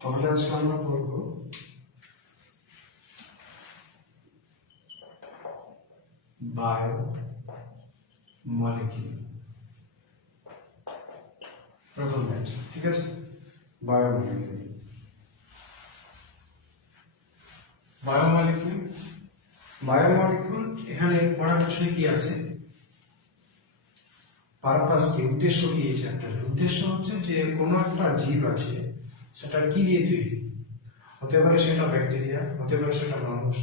তাহলে আজকে আমরা পড়ব বায়োমলিকিউল। প্রথম ব্যাচ, ঠিক আছে? বায়োমলিকিউল বায়োমলিকিউল বায়োমলিকিউল এখানে পড়ার বিষয় কি আছে, পারপাস কি, উদ্দেশ্য কি? এই চ্যাপ্টারের উদ্দেশ্য হচ্ছে যে কোনো একটা জীব আছে, সেটা কি দিয়ে তৈরি? হতে পারে সেটা ব্যাকটেরিয়া, হতে পারে সেটা মানুষ।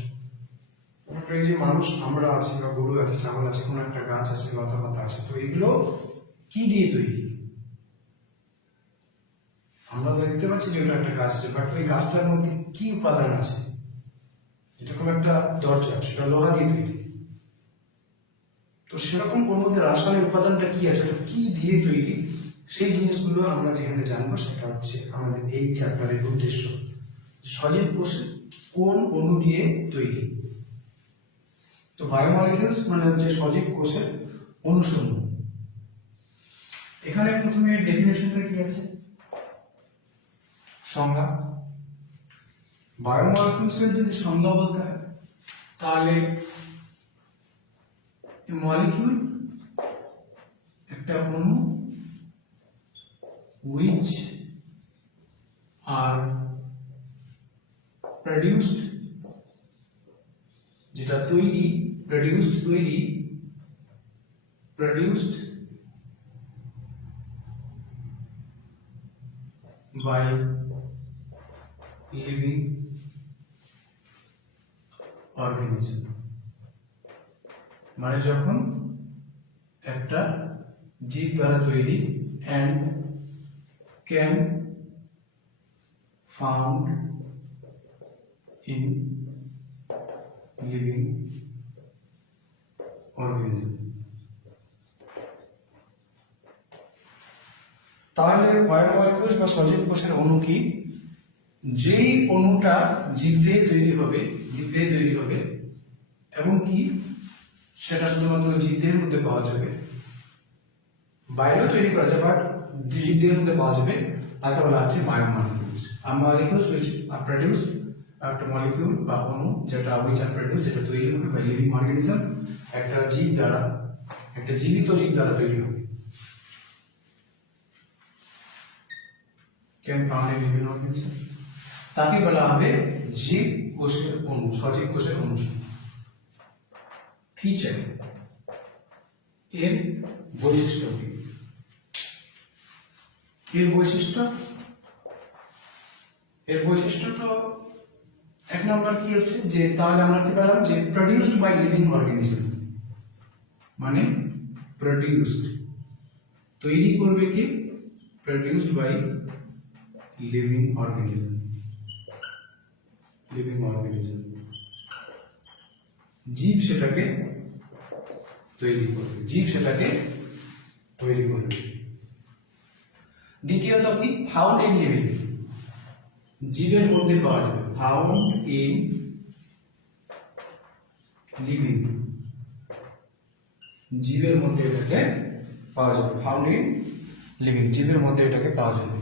এই যে মানুষ আমরা আছি, বা গরু আছে, ছাগল আছে, কোনো একটা গাছ আছে, লতা পাতা আছে, তো এগুলো কি দিয়ে তৈরি? আমরা দেখতে পাচ্ছি যে একটা গাছ আছে, বাট ওই গাছটার মধ্যে কি উপাদান আছে? যেরকম একটা দরজা, সেটা লোহা দিয়ে তৈরি, তো সেরকম ওর মধ্যে রাসায়নিক উপাদানটা কি আছে, কি দিয়ে তৈরি, সেই জিনিসগুলো আমরা যেখানে জানবো সেটা হচ্ছে আমাদের এই চ্যাপ্টারের উদ্দেশ্য। সজীব কোষ কোন অণু দিয়ে তৈরি? তো বায়োমলিকিউলস মানে হচ্ছে সজীব কোষের অণুসমূহ। এখানে প্রথমে ডেফিনেশনটা কি আছে, সংজ্ঞা। বায়োমলিকিউলস এর যদি সংজ্ঞা বলতে হয় তাহলে মলিকিউল একটা অণু which are produced, যেটা তৈরি, produced by living organism। মানে যখন একটা জীব দ্বারা তৈরি, and can found in living organism। তাহলে বায়োমলিকিউলস বা সজীব কোষের অণু কি? যেই অণুটা জীব দিয়ে তৈরি হবে এবং কি সেটা শুধুমাত্র জীবদের মধ্যে পাওয়া যাবে, বাইরেও তৈরি করা যায়, বাট জীবদের মধ্যে পাওয়া যাবে, তাকে বলা হচ্ছে বায়োমলিকিউলস। আর মলিকিউলস which are produced, একটা মলিকিউল বা অণু যেটা which are produced, যেটা তৈরি হবে বাই লিভিং অর্গানিজম, একটা জীব দ্বারা, একটা জীবিত জীব দ্বারা তৈরি হবে। Can found in living organism, তাকে বলা হবে জীব কোষের অণু, সজীব কোষের অণু। ফিচার, এর বৈশিষ্ট্য কি? এর বৈশিষ্ট্য তো এক নম্বর কি হচ্ছে যে, তাহলে আমরা কি পেলাম যে প্রডিউসড বাই লিভিং অর্গানিজম, মানে প্রডিউসড, তৈরি করবে কি? Produced by living organism. জীব সেটাকে তৈরি করবে। দ্বিতীয়ত কি? ফাউন্ড ইন লিভিং, জীবের মধ্যে পাওয়া যাবে, ফাউন্ড ইন লিভিং, জীবের মধ্যে এটাকে পাওয়া যাবে, ফাউন্ড ইন লিভিং, জীবের মধ্যে এটাকে পাওয়া যাবে।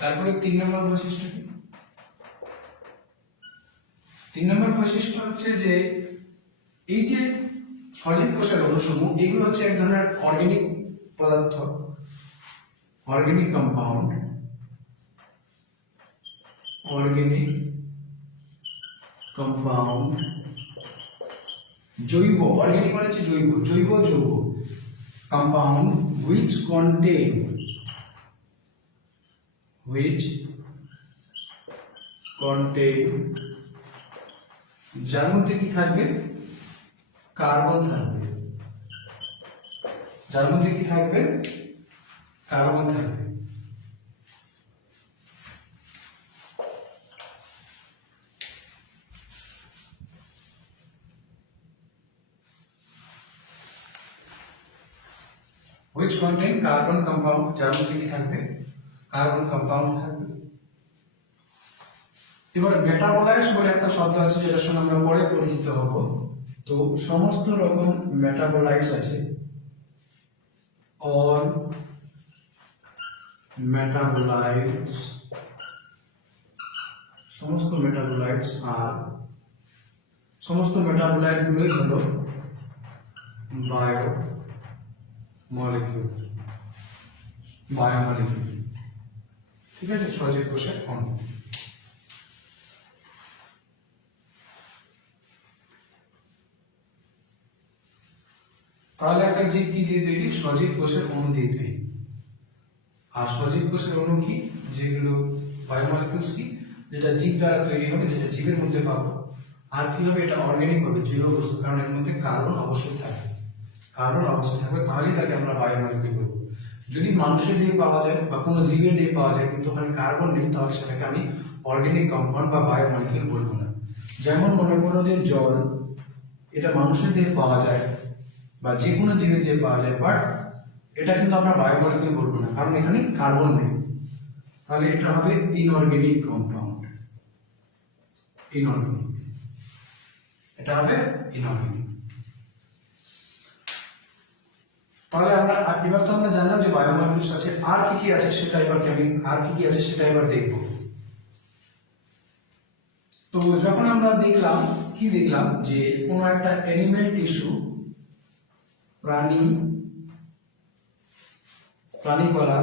তারপরে 3 নম্বর বৈশিষ্ট্য কি? 3 নম্বর বৈশিষ্ট্য হচ্ছে যে এই যে সজীব কোষের অণুসমূহ, এগুলো হচ্ছে এক ধরনের অর্গানিক পদার্থ, অর্গানিক কম্পাউন্ড, জৈব, অর্গানিক মানে হচ্ছে জৈব যৌগ, কম্পাউন্ড which contain, যার মধ্যে কি থাকবে? কার্বন থাকবে, which contain carbon compound, যার মধ্যে কি থাকবে? কার্বন কম্পাউন্ড থাকবে। এবার মেটাবোলাইটস বলে একটা শব্দ আছে, যেটার সঙ্গে আমরা পরে পরিচিত হব। তো সমস্ত রকম মেটাবোলাইটস আছে, all metabolites সমস্ত মেটাবোলাইটস আর সমস্ত মেটাবোলাইট গুলোই হলো বায়োমলিকিউল। ঠিক আছে, সজীব কোষের অণু। তাহলে একটা জীব কি দিয়ে তৈরি? সজীব কোষের অণু দিয়ে তৈরি। আর সজীব কোষের অণু কি? যেগুলো বায়োমলিকিউলস কি, যেটা জীব দ্বারা তৈরি হবে, যেটা জীবের মধ্যে পাবো। আর কি হবে? এটা অর্গানিক হবে, জৈব বস্তু, কারণ এর মধ্যে কার্বন অবশ্যই থাকবে। কার্বন অবশ্যই থাকবে, তাহলেই তাকে আমরা বায়োমলিকিউল বলবো। যদি মানুষের দিয়ে পাওয়া যায় বা কোনো জীবের দিয়ে পাওয়া যায় কিন্তু ওখানে কার্বন নেই, তাহলে সেটাকে আমি অর্গানিক কম্পাউন্ড বা বায়োমলিকিউল বলবো না। যেমন মনে করো যে জল, এটা মানুষের দিয়ে পাওয়া যায় বা যে কোনো জীবের দিয়ে পাওয়া যায়, বাট এটা কিন্তু আমরা বায়োমলিকিউল বলবো না, কারণ এখানে কার্বন নেই। তাহলে এটা হবে ইনঅর্গানিক কম্পাউন্ড। ইনঅর্গানিক, এটা হবে ইনঅর্গানিক। তাহলে আমরা এবার তো আমরা জানলাম যে বায়োমলিকিউলস আছে, আর কি কি আছে সেটা এবার দেখব। তো যখন আমরা দেখলাম যে কোনো একটা অ্যানিমেল টিস্যু, প্রাণী কলা,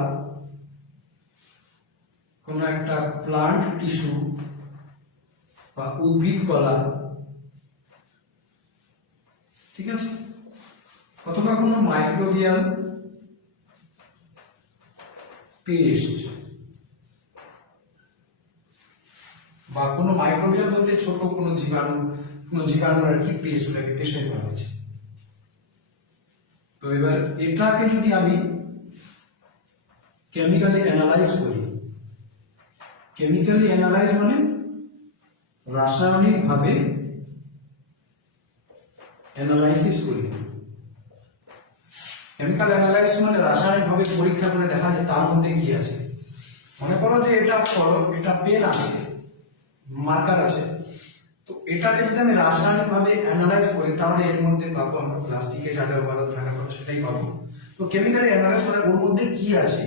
কোনো একটা প্লান্ট টিস্যু বা উদ্ভিদ কলা, ঠিক আছে, অথবা কোনো মাইক্রোবিয়াল পেস্ট বা কোনো মাইক্রোবিয়াল বলতে ছোট কোনো জীবাণু আর কি পেস্ট, ওটাকে পেস্ট করা হচ্ছে। তো এবার এটাকে যদি আমি কেমিক্যালি অ্যানালাইজ করি, কেমিক্যালি অ্যানালাইজ মানে রাসায়নিক ভাবে অ্যানালাইসিস করি। কেমিক্যাল অ্যানালাইসিস মানে রাসায়নিক ভাবে পরীক্ষা করে দেখা যে তার মধ্যে কি আছে। মনে করো যে এটা পেন আছে, মার্কার আছে, তো এটাকে যদি আমি রাসায়নিক ভাবে অ্যানালাইজ করি তাহলে এর মধ্যে পাবো আমরা প্লাস্টিকে যা যা উপাদান থাকার কথা সেটাই পাবো। তো কেমিক্যালি অ্যানালাইজ মানে ওর মধ্যে কি আছে।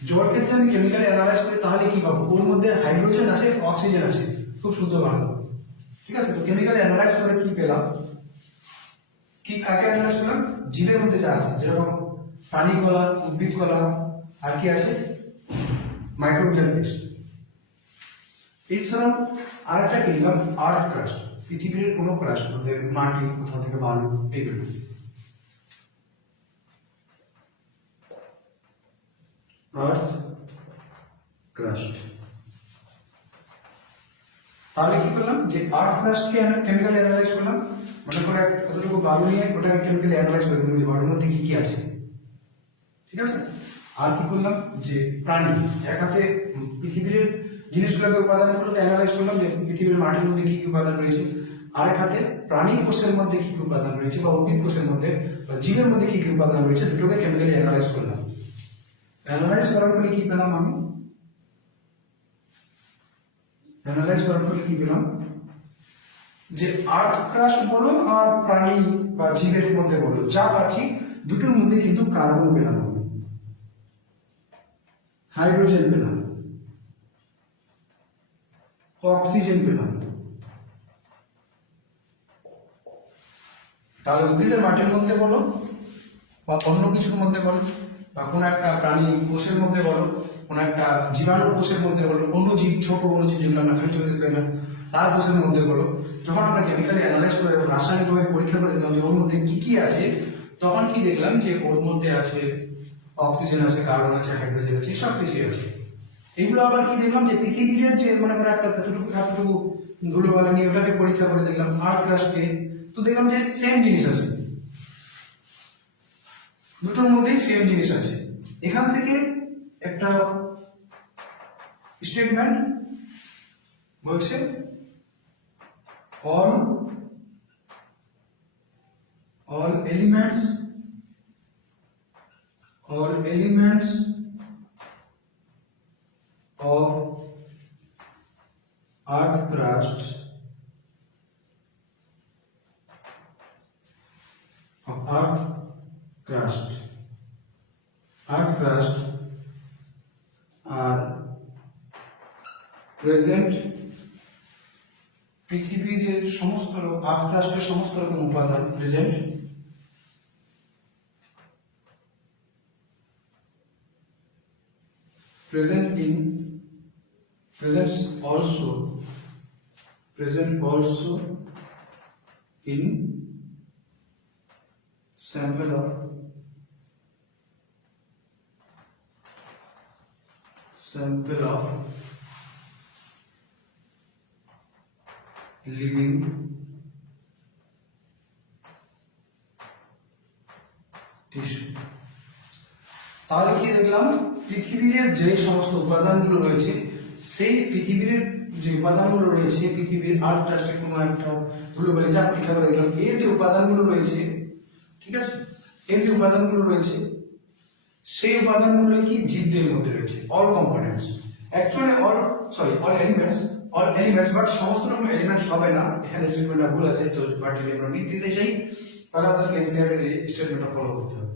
জলকে যদি আমি কেমিক্যালি অ্যানালাইজ করি তাহলে কি পাবো? ওর মধ্যে হাইড্রোজেন আছে, অক্সিজেন আছে, খুব শুদ্ধ বাংলা, ঠিক আছে। তো কেমিক্যালি অ্যানালাইজ করে কি পেলাম? কি কাকে অ্যানালাইজ করলাম? জীবের মধ্যে যা আছে, যেরকম প্রাণী কলা, উদ্ভিদ কলা, আর কি আছে? Microbial pest. এছাড়াও আরেকটা কি নিলাম? আর্থ ক্রাস্ট, পৃথিবীর কোনো ক্রাস্ট, আমাদের মাটি, কোথা থেকে বালু, এগুলো। আর্থ ক্রাস্ট। তাহলে কি করলাম? যে আর্থ ক্রাস্টকে কেমিক্যালি অ্যানালাইজ করলাম। মনে করে কতটুকু বালু নিয়ে ওটাকে কেমিক্যালি অ্যানালাইজ করে দিলাম, বালুর মধ্যে কি কি আছে, ঠিক আছে। আর কি করলাম? যে প্রাণী, এক হাতে পৃথিবীর জিনিসগুলোকে উপাদানগুলোকে অ্যানালাইজ করলাম যে পৃথিবীর মাটির মধ্যে কি কি উপাদান রয়েছে, আরেক হাতে প্রাণী কোষের মধ্যে কি কি উপাদান রয়েছে বা উদ্ভিদ কোষের মধ্যে বা জীবের মধ্যে কি কি উপাদান রয়েছে, দুটোকে কেমিক্যালি অ্যানালাইজ করলাম। অ্যানালাইজ করার ফলে কি পেলাম? আমি অ্যানালাইজ করার ফলে কি পেলাম? যে আর্থ ক্রাস্ট বলো আর প্রাণী বা জীবের মধ্যে বলো, যা পাচ্ছি দুটোর মধ্যে কিন্তু কার্বন পেলাম, হাইড্রোজেন পেলাম, অক্সিজেন পেলাম। তাহলে উদ্ভিদের মাটির মধ্যে বলো বা অন্য কিছুর মধ্যে বলো বা কোনো একটা প্রাণী কোষের মধ্যে বলো, কোনো একটা জীবাণু কোষের মধ্যে বলো, অণুজীব, ছোট অণুজীব যেগুলো আমরা খালি চোখে দেখতে না, তার কোষের মধ্যে বলো, যখন আমরা কেমিক্যালি অ্যানালাইজ করে রাসায়নিকভাবে পরীক্ষা করে দিলাম যে ওর মধ্যে কি কি আছে, তখন কি দেখলাম যে ওর মধ্যে আছে অক্সিজেন আছে, কার্বন আছে, হাইড্রোজেন আছে, সব কিছুই আছে। এগুলো আবার কি দেখলাম যে পৃথিবীর যে মনে করে একটা এতটুকু ধুলোবালি নিয়ে ওটাকে পরীক্ষা করে দেখলাম আর্থ ক্রাস্টকে, তো দেখলাম যে সেম জিনিস আছে, দুটোর মধ্যেই সেম জিনিস আছে। এখান থেকে একটা স্টেটমেন্ট বলছে all elements of earth crust are present পৃথিবীর সমস্ত আর্থ ক্রাস্টের সমস্ত রকম উপাদান present present also in sample of living tissue। তাহলে কি দেখলাম, পৃথিবীর যে সমস্ত উপাদানগুলো রয়েছে, সেই পৃথিবীর যে উপাদানগুলো রয়েছে, পৃথিবীর আর্থ ক্রাস্টের কোনো একটা ধুলোবালি যা পরীক্ষা করে দেখলাম, এর যে উপাদানগুলো রয়েছে, ঠিক আছে, এর যে উপাদানগুলো রয়েছে, সেই উপাদানগুলো কি জীবদের মধ্যে রয়েছে, all components, actually all elements, but সমস্ত রকম এলিমেন্টস হবে না, এখানে স্টেটমেন্টটা ভুল আছে, তো বাট যদি আমরা নির্দিতে চাই তাহলে আমাদেরকে এনসিইআরটি এর স্টেটমেন্টটা ফলো করতে হবে।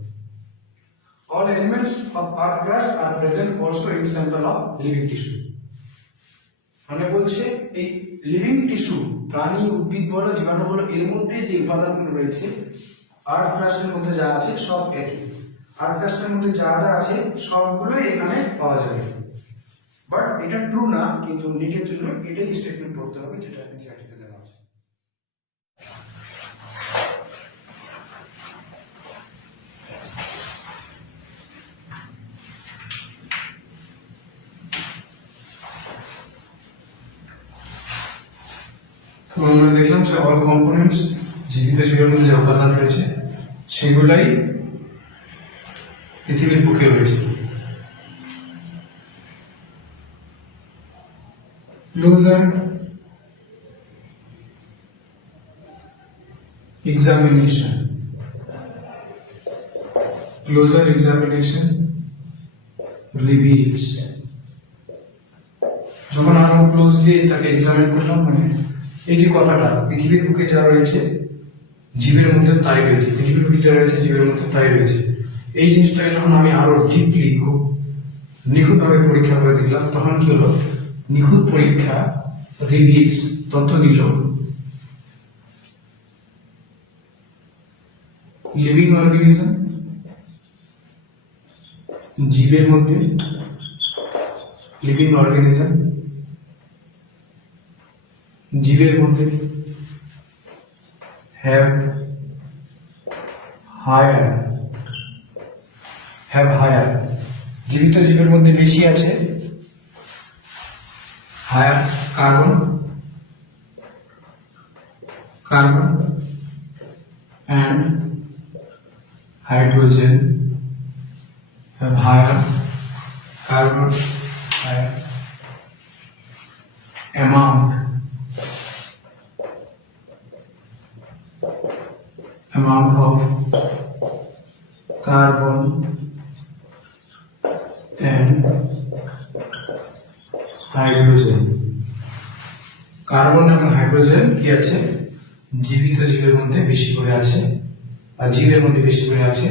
All elements of earth crust are present also in sample of living tissue। মানে বলছে এই লিভিং টিস্যু, প্রাণী, উদ্ভিদ বলো, জীবাণু বলো, এর মধ্যে যে উপাদানগুলো রয়েছে আর্থ ক্রাস্টের মধ্যে যা আছে সব একই। আর্থ ক্রাস্টের মধ্যে যা যা আছে সবগুলোই এখানে পাওয়া যাবে। বাট এটা ট্রু না, কিন্তু নিটের জন্য এটাই স্টেটমেন্ট করতে হবে যেটা এনসিইআরটিতে দেওয়া আছে। তো আমরা দেখলাম যে অল কম্পোনেন্টস, জীবিত জীবের মধ্যে যে উপাদান রয়েছে সেগুলাই পৃথিবীর বুকে রয়েছে। Closer examination reveals, যখন আরো ক্লোজলি তাকে এক্সামিন করলাম, মানে এই যে কথাটা পৃথিবীর বুকে যা রয়েছে জীবের মধ্যে তাই রয়েছে, পৃথিবীর বুকে যা রয়েছে জীবের মধ্যে তাই রয়েছে, এই জিনিসটাকে যখন আমি আরো ডিপলি খুব নিখুঁতভাবে পরীক্ষা করে দেখলাম, তখন কি হলো, নিখুঁত পরীক্ষা রিভিলস, তথ্য দিল লিভিং অর্গানিজম, জীবের মধ্যে লিভিং অর্গানিজম, জীবের মধ্যে have higher, জীবিত জীবের মধ্যে বেশি আছে higher carbon and hydrogen, have higher carbon, higher amount of carbon and hydrogen। Carbon এবং হাইড্রোজেন কি আছে, জীবিত জীবের মধ্যে বেশি করে আছে, আর জীবের মধ্যে বেশি করে আছে।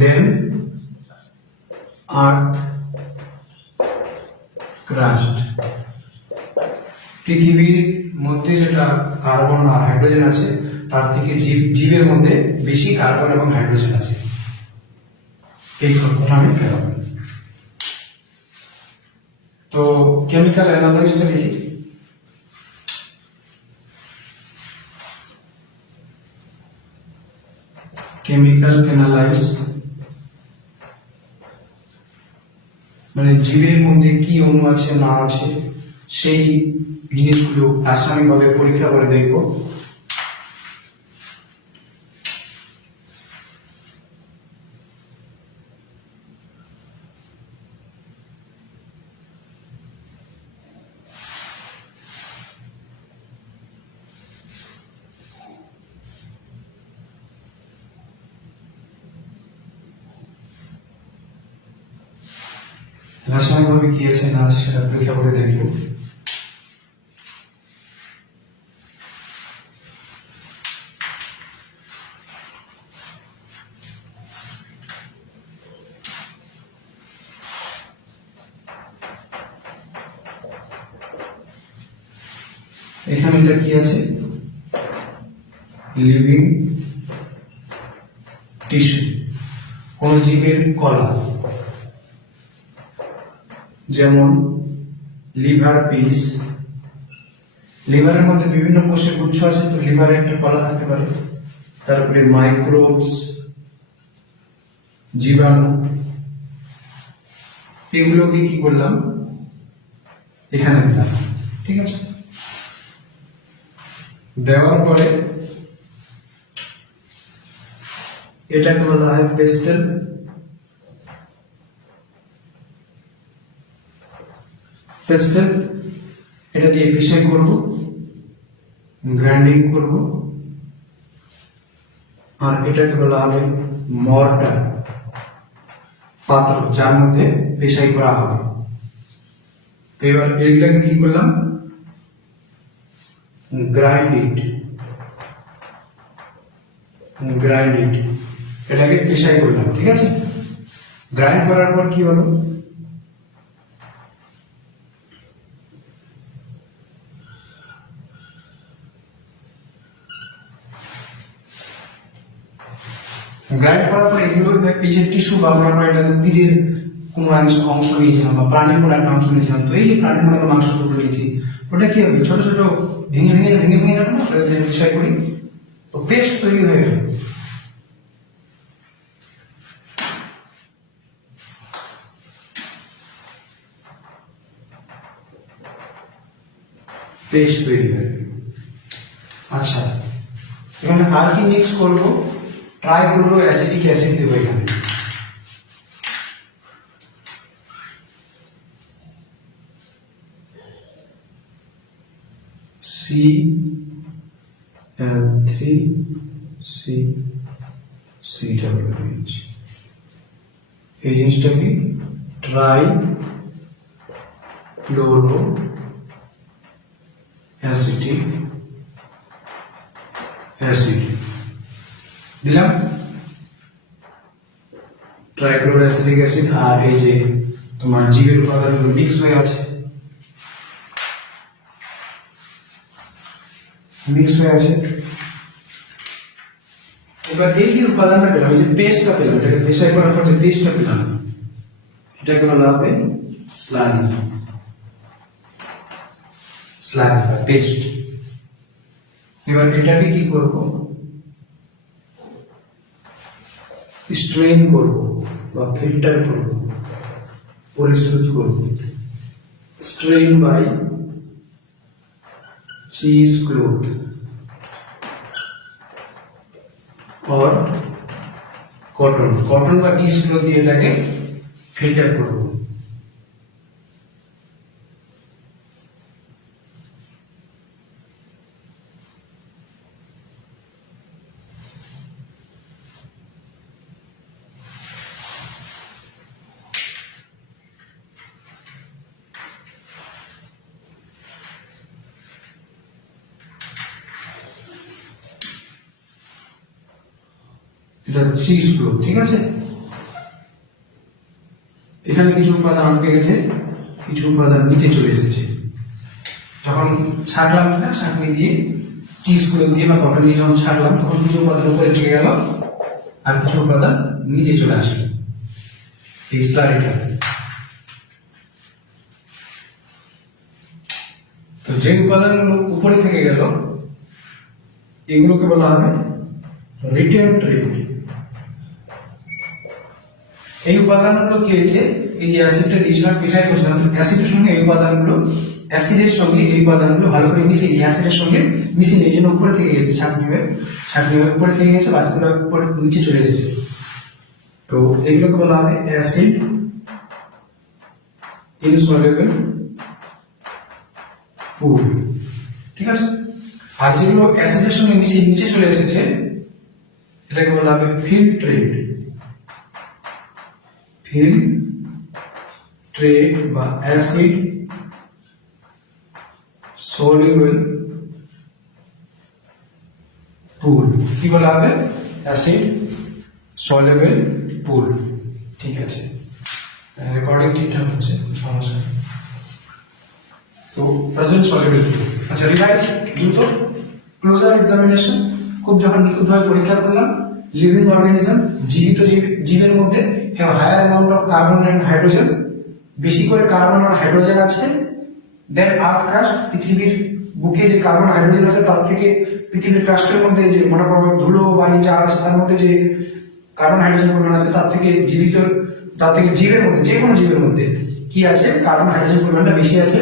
দেন আর্থ ক্রাস্ট, পৃথিবীর মধ্যে যেটা কার্বন আর হাইড্রোজেন আছে তার থেকে জীবের মধ্যে বেশি কার্বন এবং হাইড্রোজেন আছে। এই কথাটা আমি পেলাম। তো কেমিক্যাল অ্যানালাইসিসটা লিখি। কেমিক্যাল অ্যানালাইস মানে জীবের মধ্যে কি অণু আছে না আছে সেই জিনিসগুলো রাসায়নিকভাবে পরীক্ষা করে দেখব। রাসায়নিকভাবে কি আছে না আছে সেটা পরীক্ষা করে দেখব। এখানে এটা কি আছে, লিভিং টিস্যু, কোন জীবের কলা, যেমন লিভার পিস। লিভারের মধ্যে বিভিন্ন কোষের গুচ্ছ আছে, তো লিভারে একটা কলা থাকতে পারে। তারপরে মাইক্রোবস, জীবাণু, এগুলোকে কি করলাম, এখানে দিলাম। ঠিক আছে, দেওয়ার পরে এটাকে বলা হয় পেস্টেল। পেস্টেল এটা দিয়ে পিষাই করব, গ্রাইন্ডিং করব, আর এটাকে বলা হবে মর্টার, পাত্র যার মধ্যে পেশাই করা হবে। তো এবার এইটাকে কি করলাম, গ্রাইন্ড ইট, এটাকে পেশাই করলাম। ঠিক আছে, গ্রাইন্ড করার পর কি হলো, গ্রাইন্ড করার পর এগুলো এই যে টিস্যু বা আমরা এটা তীরের কোনো অংশ নিয়েছিলাম বা প্রাণীর কোনো একটা অংশ নিয়েছিলাম, তো এই যে প্রাণীর কোনো মাংস টুকরো নিয়েছি, ওটা কি হবে, ছোট ছোট ভেঙে ভেঙে ভেঙে ভেঙে যাবে না, বিষয় করি, তো পেস্ট তৈরি হয়ে গেল। পেস্ট তৈরি হয়ে গেল। আচ্ছা, এখানে আর কি মিক্স করবো, ট্রাইক্লোরো অ্যাসিটিক অ্যাসিড দেবো এখানে। C3C double H, এই জিনিসটা কি, ট্রাইক্লোরো অ্যাসিটিক অ্যাসিড দিলাম, ট্রাইক্লোরো অ্যাসিটিক অ্যাসিড। আর এই যে তোমার জীবের উপাদানগুলো মিক্স হয়ে আছে, এবার এই যে উপাদানটা পেলাম, এই যে পেস্টটা পেলাম, এটাকে পেশাই করার পর যে পেস্টটা পেলাম, এটাকে বলা হবে স্লারি বা পেস্ট। এবার এটাকে কি করব, স্ট্রেন করব বা ফিল্টার করব, পরিশোধ করব। Strain by cheese cloth or cotton বা চিজ ক্লথ দিয়ে এটাকে ফিল্টার করব। এটা চিজ ক্লথ। ঠিক আছে, এখানে কিছু উপাদান আটকে গেছে, কিছু উপাদান নিচে চলে এসেছে। যখন ছাড়লাম না, ছাঁকনি দিয়ে চিজ ক্লথ দিয়ে বা কটন দিয়ে যখন ছাড়লাম, তখন কিছু উপাদান উপরে থেকে গেল আর কিছু উপাদান নিচে চলে আসলো এই স্লারিটা। তো যে উপাদানগুলো উপরে থেকে গেল এগুলোকে বলা হবে রিটেনট্রেট। এই উপাদানগুলো কি হয়েছে, এই যে অ্যাসিডটা দিয়েছিলাম, পেশাই করছিলাম, অ্যাসিডের সঙ্গে এই উপাদানগুলো ভালো করে মিশিয়ে নিয়ে, অ্যাসিডের সঙ্গে মিশিয়ে নিয়ে, এই জন্য উপরে থেকে গেছে, ছাঁকনি হয়ে উপরে থেকে গেছে, বাকিগুলো উপরে নিচে চলে এসেছে। তো এগুলোকে বলা হবে অ্যাসিড ইনসoluble পুল। ঠিক আছে, আর যেগুলো অ্যাসিডের সঙ্গে মিশিয়ে নিচে চলে এসেছে এটাকে বলা হবে ফিল্ট্রেট বা অ্যাসিড soluble পুল। কি বলা হবে, অ্যাসিড soluble পুল। ঠিক আছে, রেকর্ডিং ঠিকঠাক হচ্ছে, সমস্যা নেই। তো অ্যাসিড soluble পুল। আচ্ছা, রিভাইজ দ্রুত ক্লোজার এক্সামিনেশন, খুব যখন নিখুঁতভাবে পরীক্ষা করলাম, লিভিং অর্গানিজম, জীবিত জীবের মধ্যে higher amount of carbon and hydrogen, বেশি করে কার্বন আর হাইড্রোজেন আছে। দেন আর্থ ক্রাস্ট, পৃথিবীর বুকে যে কার্বন হাইড্রোজেন আছে তার থেকে পৃথিবীর ক্রাস্টের মধ্যে যে মনে করো ধুলো বালি যা আছে তার মধ্যে যে কার্বন হাইড্রোজেন পরিমাণ আছে তার থেকে জীবের মধ্যে, যে কোনো জীবের মধ্যে কি আছে, কার্বন হাইড্রোজেন পরিমাণটা বেশি আছে।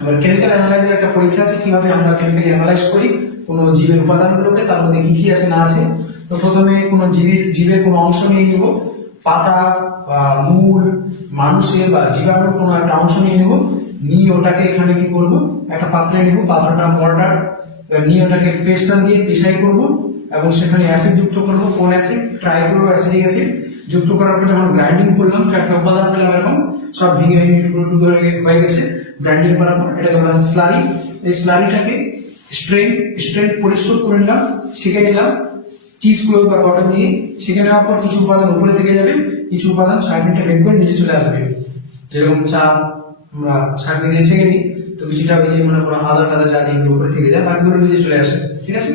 এবার কেমিক্যাল অ্যানালাইজের একটা পরীক্ষা আছে, কিভাবে আমরা কেমিক্যালি অ্যানালাইজ করি কোনো জীবের উপাদানগুলোকে, তার মধ্যে কি কি আছে না আছে। তো প্রথমে কোনো জীবের কোনো অংশ নিয়ে নিব, পাতা বা মূল, মানুষের বা জীবাণুর কোনো একটা অংশ নিয়ে নিব, নিয়ে ওটাকে এখানে কি করব, একটা পাত্রে নিব, পাত্রটা মর্টার নিয়ে ওটাকে পেস্টার দিয়ে পেশাই করব এবং সেখানে অ্যাসিড যুক্ত করব। কোন অ্যাসিড? ট্রাইক্লোরো অ্যাসিডিক অ্যাসিড যুক্ত করার পর যখন গ্রাইন্ডিং করলাম তো একটা উপাদান পেলাম, এরকম সব ভেঙে ভেঙে টুকরো টুকরো হয়ে গেছে। গ্রাইন্ডিং করার পর এটাকে বলা হয় স্লারি। এই স্লারিটাকে স্ট্রেন পরিশোধ করে নিলাম, ছেঁকে নিলাম চিজ ক্লোথ বা কটন দিয়ে। ছেঁকে নেওয়ার পর কিছু উপাদান উপরে থেকে যাবে, কিছু উপাদান ছাঁকনিটা বের করে নিচে চলে আসবে। যেরকম চা আমরা ছাঁকনি দিয়ে ছেঁকে নিই, তো কিছুটা ওই যে মনে করো আদা টাদা যা যেগুলো উপরে থেকে যায় বাকিগুলো নিচে চলে আসে, ঠিক আছে।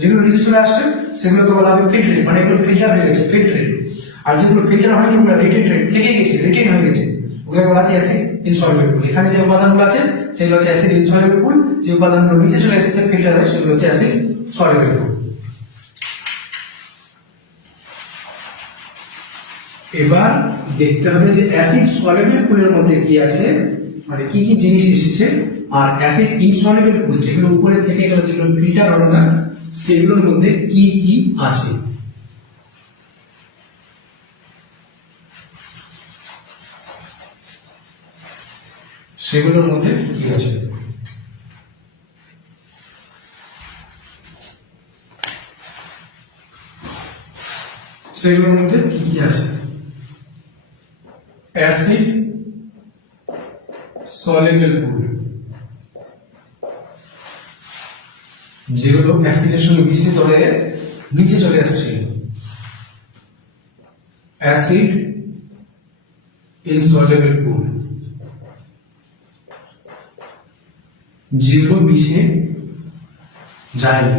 যেগুলো নিচে চলে আসছে সেগুলোকে বলা হবে ফিল্টারেট, মানে এগুলো ফিল্টার হয়ে গেছে, ফিল্টারেট। আর যেগুলো ফিল্টার হয়নি ওগুলো রিটেন থেকে গেছে, রিটেন হয়ে গেছে, ওগুলো বলা আছে অ্যাসিড ইনসলভেবল পুল। এখানে যে উপাদানগুলো আছে সেগুলো হচ্ছে অ্যাসিড ইনসলভেবল পুল, যে উপাদানগুলো নিচে চলে এসেছে ফিল্টার হয়ে সেগুলো হচ্ছে অ্যাসিড সলভেবল পুল। এবার দেখতে হবে যে অ্যাসিড সলিউবল পুলের মধ্যে কি আছে, মানে কি কি জিনিস এসেছে, আর অ্যাসিড ইনসলিউবল পুল যেগুলো উপরে থেকে গেল, যেগুলো ফিল্টার হলো না, সেগুলোর মধ্যে কি কি আছে। সেগুলোর মধ্যে কি আছে? সেগুলোর মধ্যে কি কি আছে? অ্যাসিড সলিউবল পুল, যেগুলো অ্যাসিডের সঙ্গে মিশ্রিত হয়ে নিচে চলে আসছে, অ্যাসিড ইনসলিউবল পুল, যেগুলো মিশে যায় না।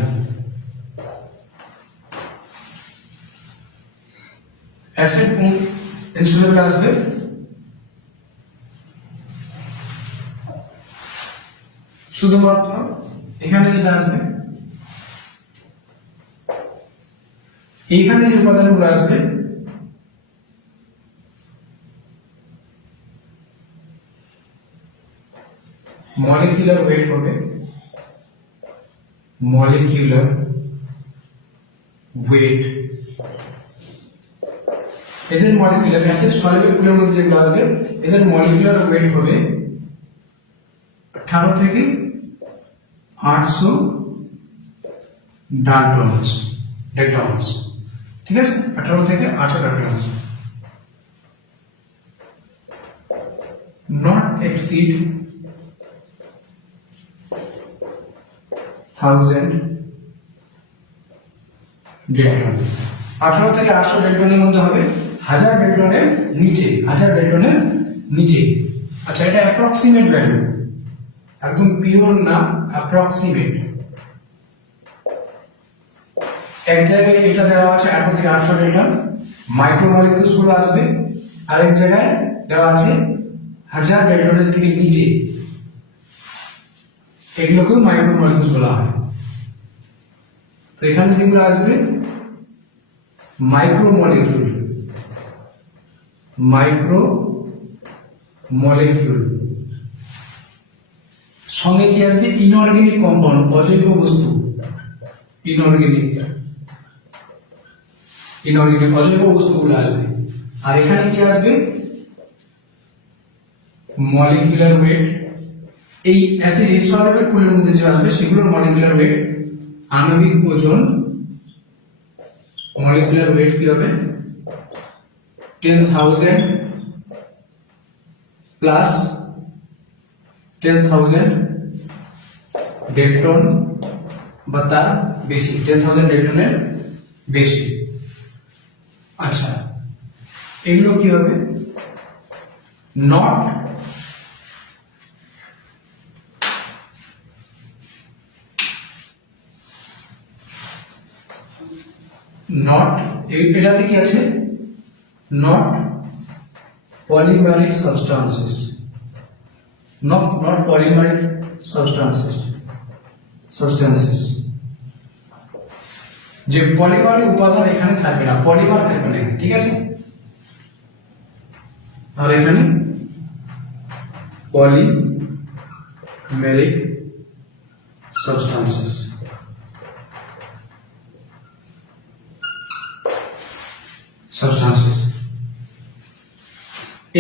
অ্যাসিড ইনসলিউবল আসবে শুধুমাত্র এখানে যেটা আসবে, এইখানে যে উপাদানগুলো আসবে মলিকিউলার ওয়েট হবে, মলিকিউলার ওয়েট। এদের মলিকিউলার অ্যাসিড সলিউবল পুলের মধ্যে যেগুলো আসবে এদের মলিকিউলার ওয়েট হবে 18 থেকে 800 ডাল্টনস, ঠিক আছে, 18 থেকে 800 ডাল্টনস। Not exceed 1000 Dalton. 18 থেকে 800 ডেল্টনের মধ্যে হবে, 1000 ডেল্টনের নিচে, 1000 ডেল্টনের নিচে। আচ্ছা, এটা অ্যাপ্রক্সিমেট ভ্যালু, একদম পিওর না, অ্যাপ্রক্সিমেট। এক জায়গায় এটা দেওয়া আছে 18 থেকে 800 ডেল্টন, মাইক্রোমলিকিউলস গুলো আসবে, আরেক জায়গায় দেওয়া আছে 1000 ডেল্টনের থেকে নিচে, এগুলোকেও মাইক্রোমলিকিউলস বলা হয়। তো এখানে যেগুলো আসবে মাইক্রোমলিকিউল, সঙ্গে কি আসবে ইনঅর্গানিক কম্পাউন্ড, অজৈব বস্তু, ইনঅর্গানিক অজৈব বস্তুগুলো আসবে। আর এখানে কি আসবে মলিকিউলার ওয়েট। এই অ্যাসিড ইনসলিউবল পুলের মধ্যে যে আসবে সেগুলোর মলিকিউলার ওয়েট, আণবিক ওজন, মলিকিউলার ওয়েট কি হবে 10,000 প্লাস 10,000 ডেল্টন বা তার বেশি, 10,000 ডেল্টনের বেশি। আচ্ছা, এগুলো কি হবে নট নট এটাতে কি আছে, নট পলিমারিক সাবস্টান্সেস, নট পলিমারিক সাবস্টান্সেস, যে পলিমারিক উপাদান এখানে থাকবে না, পলিমার থাকবে না, ঠিক আছে। আর এখানে polymeric substances.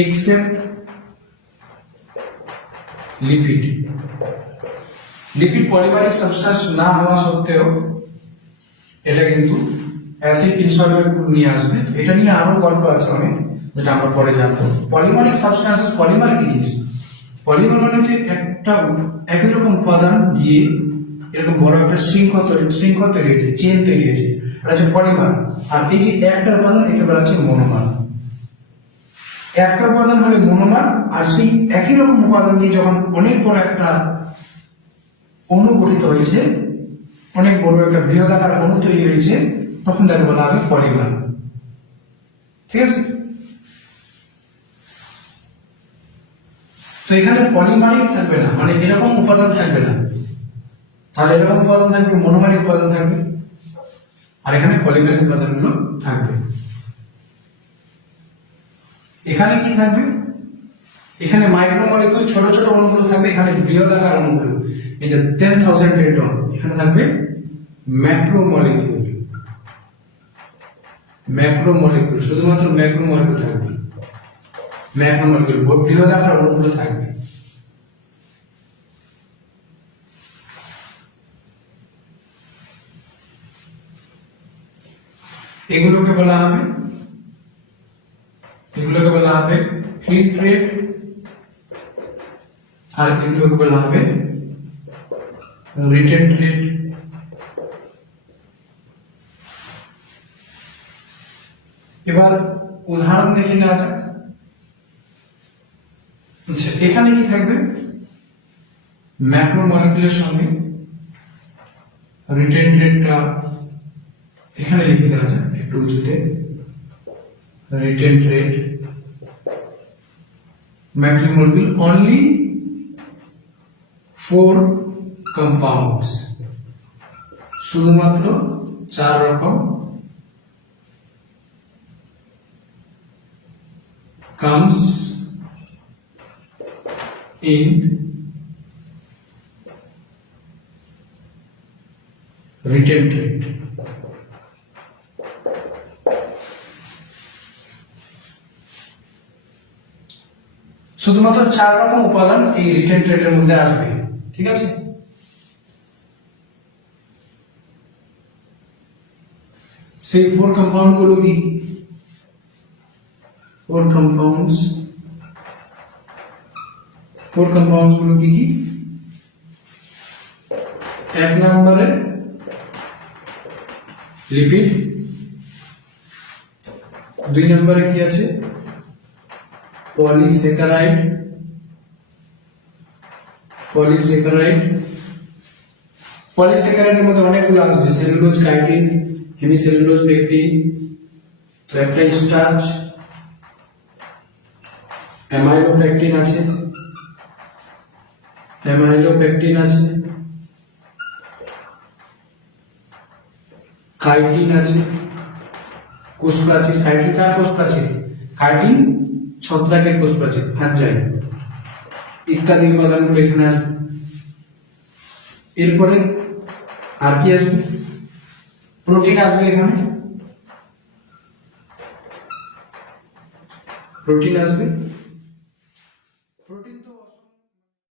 except lipid polymeric substance না হওয়া সত্ত্বেও এটা কিন্তু অ্যাসিড ইনসলুবল নিয়ে আসবে। এটা নিয়ে আরো গল্প আছে অনেক, যেটা আমরা পরে জানবো। পলিমারিক সাবস্টেন্সেস, পলিমার কি জিনিস? পলিমার মানে হচ্ছে একটা একই রকম উপাদান দিয়ে এরকম বড় একটা শৃঙ্খল তৈরি হয়েছে, চেন তৈরি হয়েছে, এটা হচ্ছে পলিমার। আর এই যে একটা উপাদান একে বলা হচ্ছে মনোমার। একটা উপাদান হলে মনোমার, আর সেই একই রকম উপাদান দিয়ে যখন অনেক বড় একটা অণু গঠিত হয়েছে, অনেক বড় একটা বৃহদাকার অণু তৈরি হয়েছে, তখন তাকে বলা হবে পলিমার, ঠিক আছে। তো এখানে পলিমারিক থাকবে না, মানে এরকম উপাদান থাকবে না, তাহলে এরকম উপাদান থাকবে, মনোমারিক উপাদান থাকবে, আর এখানে পলিমারিক উপাদানগুলো থাকবে। এখানে কি থাকবে? এখানে মাইক্রোমলিকুল ছোট ছোট অণুগুলো থাকবে, এখানে বৃহদাকার অণুগুলো, এই যে 10,000 ডেল্টন, এখানে থাকবে ম্যাক্রোমলিকুল, শুধুমাত্র ম্যাক্রোমলিকুল থাকবে, ম্যাক্রোমলিকুল বৃহদাকার অণুগুলো থাকবে। এগুলোকে বলা হবে ফিল্ট্রেট, আর এগুলোকে বলা হবে রিটেন্ট রেট। এবার উদাহরণ দেখে নেওয়া যাক। আচ্ছা, এখানে কি থাকবে? ম্যাক্রোমলিকুলের সঙ্গে রিটেন্ট রেটটা এখানে লিখে দেওয়া যাক একটু উঁচুতে। রিটেন্ট রেট ম্যাক্রোমলিকুল only 4 compounds, শুধুমাত্র 4 রকম comes in retent rate। শুধুমাত্র 4 রকম উপাদান এই রিটেন্ট রেটের মধ্যে আসবে, ঠিক আছে। সেই 4 কম্পাউন্ড গুলো কি? 4 কম্পাউন্ডস গুলো কি কি? এক নম্বরে লিপিড, 2 নম্বরে কি আছে? পলিস্যাকারাইড, পলিস্যাকারাইডের মধ্যে অনেকগুলো আসবে, সেলুলোজ, কাইটিন, হেমিসেলুলোজ, পেকটিন, তো একটা স্টার্চ, অ্যামাইলোপেকটিন আছে, কাইটিন আছে, কোষ প্রাচীর। কাইটিন কার কোষ প্রাচীর? কাইটিন ছত্রাকের কোষ প্রাচীর, ফাঞ্জাই ইত্যাদি উপাদানগুলো এখানে আসবে। এরপরে আর কি আসবে? প্রোটিন আসবে, এখানে প্রোটিন আসবে।